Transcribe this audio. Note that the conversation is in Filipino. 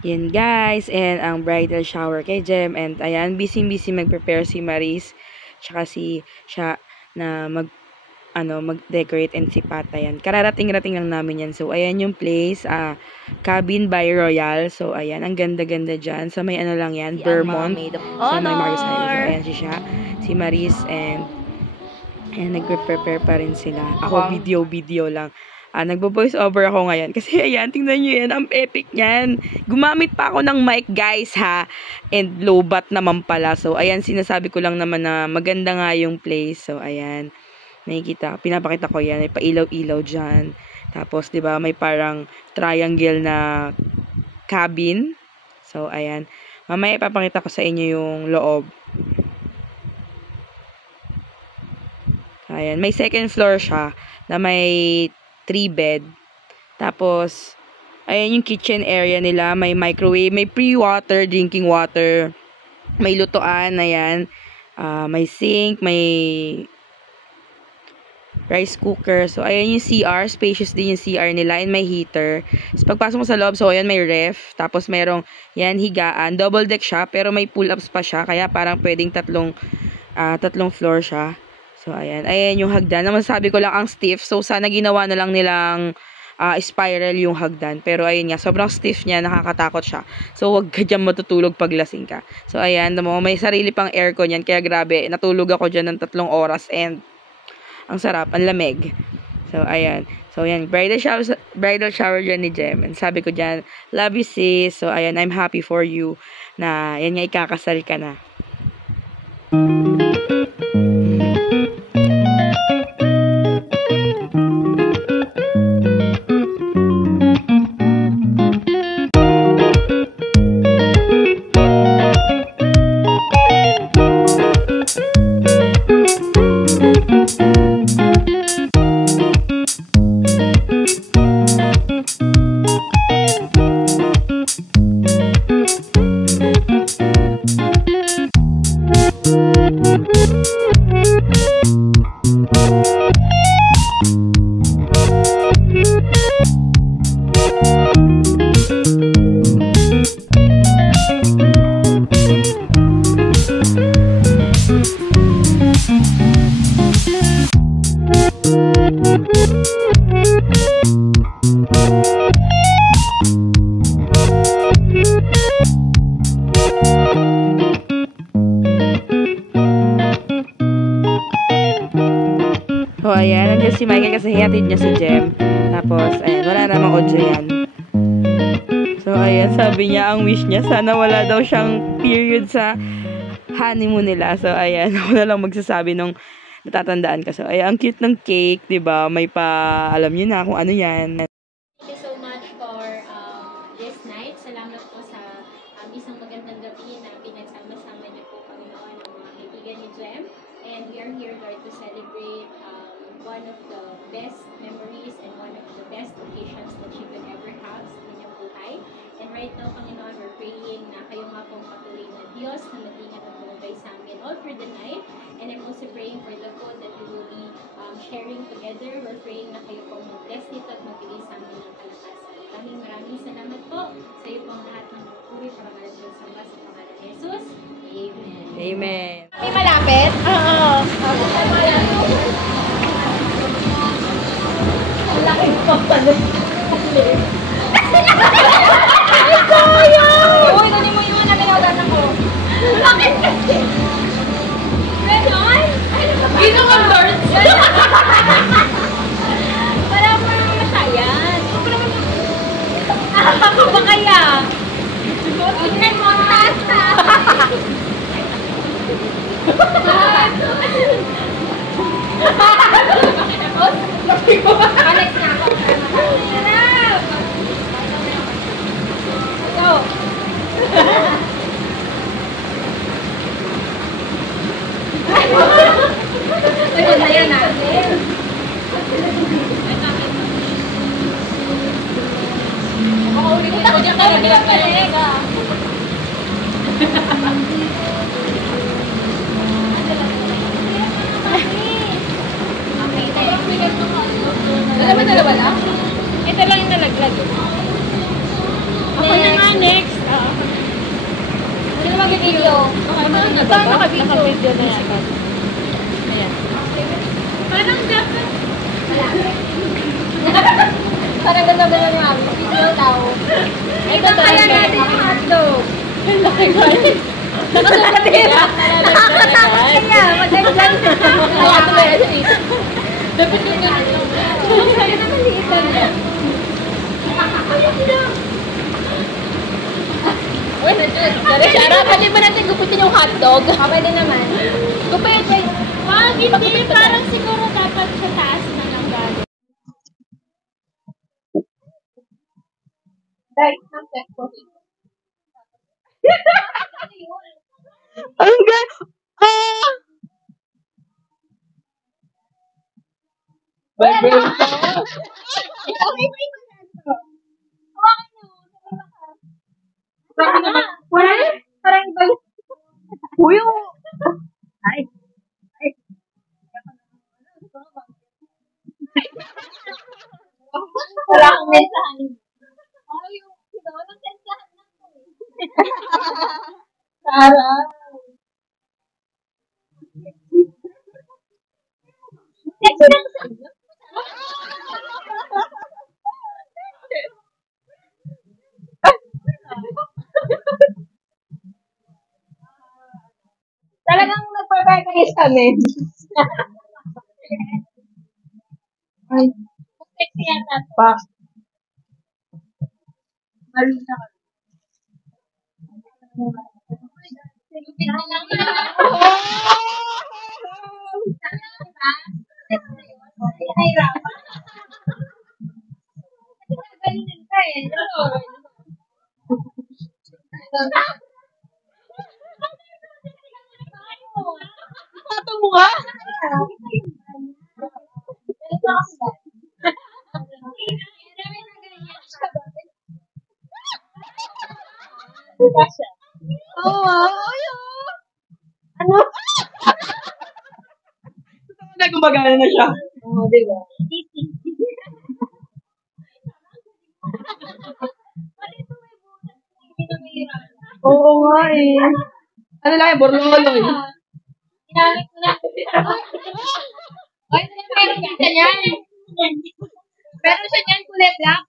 Yan guys, and ang bridal shower kay Jem. And ayan, busy-busy mag-prepare si Maris, tsaka si siya na mag-decorate and si Pat. Ayan, kararating-rating lang namin yan. So, ayan yung place, Cabin by Royal. So, ayan, ang ganda-ganda dyan. So, may ano lang yan, Vermont. So, may Maris Highway. So, ayan si Maris, and nagpe-prepare pa rin sila. Ako, video lang. Nagbo-voice over ako ngayon. Kasi ayan, tingnan nyo yan. Ang epic niyan. Gumamit pa ako ng mic, guys, ha. And low-bat naman pala. So, ayan, sinasabi ko lang naman na maganda nga yung place. So, ayan. Nakikita, pinapakita ko yan. May pailaw-ilaw dyan. Tapos, di ba may parang triangle na cabin. So, ayan. Mamaya ipapakita ko sa inyo yung loob. Ayan. May second floor siya na may 3-bed. Tapos, ayan yung kitchen area nila. May microwave, may pre-water, drinking water. May lutuan, ayan. May sink, may rice cooker. So, ayan yung CR. Spacious din yung CR nila. And may heater. So, pagpasok mo sa loob, so, ayan may ref. Tapos, merong, yan, higaan. Double deck siya, pero may pull-ups pa siya. Kaya, parang pwedeng tatlong floor siya. So, ayan. Ayan yung hagdan. Naman sabi ko lang ang stiff. So, sana ginawa na lang nilang spiral yung hagdan. Pero, ayun nga. Sobrang stiff niya. Nakakatakot siya. So, huwag ka dyan matutulog pag lasing ka. So, ayan. May sarili pang aircon yan. Kaya, grabe. Natulog ako dyan ng 3 oras. And, ang sarap. Ang lamig. So, ayan. So, ayan. Bridal shower dyan ni Jem. And sabi ko dyan, love you sis. So, ayan. I'm happy for you na, yan nga, ikakasal ka na. So, ayan. Nandiyan si Michael kasi hihatid niya si Jem. Tapos, ayan. Wala namang audio yan. So, ayan. Sabi niya, ang wish niya, sana wala daw siyang period sa honeymoon nila. So, ayan. Ako na lang magsasabi nung natatandaan ka. So, ayan. Ang cute ng cake, diba? May pa, alam niyo na kung ano yan. Thank you so much for this night. Salamat po sa isang magandang gabi na pinagsama-sama niyo po Panginoon ng mga kaibigan ni Jem. And we are here, Lord, to celebrate one of the best memories and one of the best occasions that she could ever have sa kanyang buhay. And right now, Panginoon, we're praying na kayo nga pong patuloy na Diyos na mag-ingat at tumubay sa amin all through the night. And I'm also praying for the food that we will be sharing together. We're praying na kayo pong mag-bless nito at magbigay sa amin ng kalakasan. Maraming salamat po sa iyo pong lahat ng puri para maraming samba sa pangalan ni Jesus. Amen. Amen. May malapit? Oo. Ang laki ko pa nun. Ay, sayang! Uy, nanin mo yung namin order ko. Bakit kasi? Ganon? Gino ang birds? Wala mo naman masayan. Ako ba kaya? Tignan mo ang tasa. Balik na ako. Hirap! Go! Ayun na yan ah. Makaulit ako dyan talaga. Dalawa lang? Ito lang yung nalaglag. Ako na nga next. Naka-video. Naka-video na yan. Ayan. Parang dapat. Parang ganda-ganda niya. Video daw. Ito kaya natin yung hotdog. Laki ba? Nakakatakot kaya. Magandang. Kaya ito ba yan? Dapat yung ganito. Kaya na maliitan niya. Uy, harapan din ba natin gupitin yung hotdog? Pwede naman. Gupit, wait. Wag, hindi. Parang siguro dapat sa taas na lang galing. Right, ng tempo. Ang ganda! Ah! Wala. Parang iba yung... Uy, oh. Ay. Wala akong mensahan. Ay, yung... Walang mensahan lang po eh. Tara. Text lang sa inyo. Talagang nagpapagayos kami. Ay, Text yata. pa. Mali na kami. Tingnan lang yan. Nahihirapan. Kasi nagagaling ka eh. Pato mo nga? Oo, ano? Nagumagana na siya. Oo, diba? Oo nga eh. Ano lang yung borloloy? Ginamit ko na. Ay, meron siya niyan. Meron siya niyan kulay black.